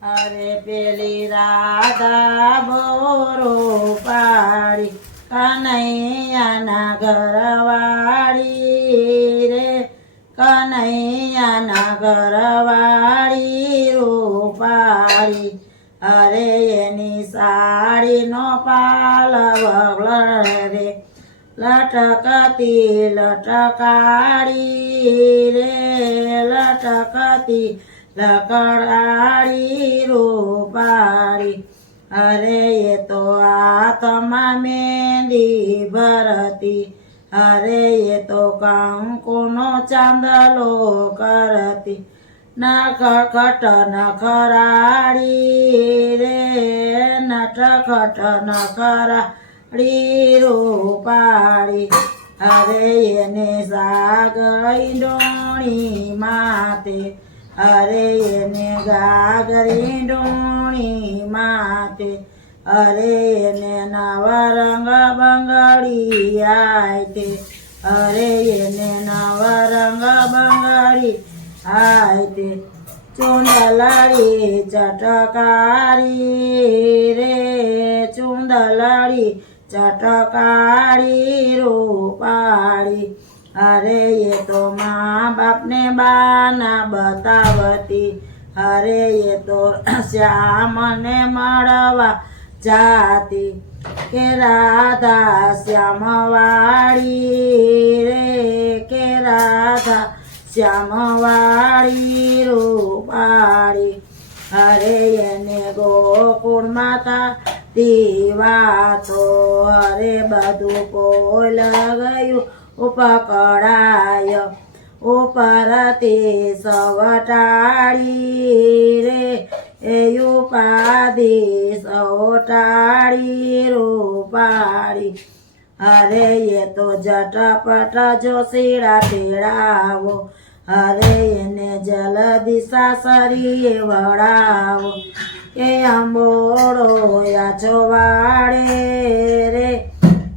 અરે પેલી રાધા બોરો પાડી કનૈયાના ઘરવાળી રે કનૈયાના ઘરવાળી રૂપાળી અરે એની સાડીનો પાલ વગળે રે લટકતી લટકાળી રે લટકતી લકડાળી રૂપાળી અરે એ તો હાથમાં મહેંદી ભરતી અરે એ તો કંકુનો ચાંદલો કરતી નખખટ નખરાળી રે નટખટ નખરાળી રૂપાળી અરે એને સાગરી ડોણી માતે અરે એને ગાગરી ડોણી માતે અરે એને નવરંગ બંગડી આયતે અરે એને નવરંગ બંગડી આયતે ચુંદલડી ચટકારી રે ચુંદલડી ચટકારી રૂપાળી અરે એ તો મા બાપને બાના બતાવતી અરે એ તો શ્યામને મળવા જાતી કે રાધા શ્યામવાળી રે કે રાધા શ્યામવાળી રૂપાળી અરે એને ગોકુળ માતા દીવાતો અરે બધું પોલ ગયું ઉપકળાય ઉપરથી સવટાળી રે એ ઉપાધિ સવટાળી રૂપાળી અરે એ તો જટપટ જોશીડા તેડાવો અરે એને જલદી સાસરીએ વળાવો કે આંબોળો યાચો વાળે રે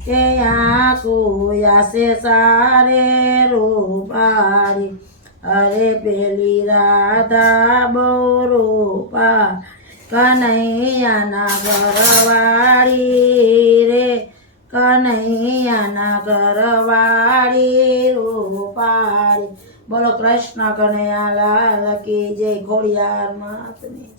કે આકુયાસે સારે રૂપાળી અરે પેલી રાધા બહુ રૂપા કનૈયાના ઘરવાળી રે કનૈયાના ઘરવાળી રૂપાળી બોલો કૃષ્ણ કનૈયા લાલ કી જય ખોડિયાર માતની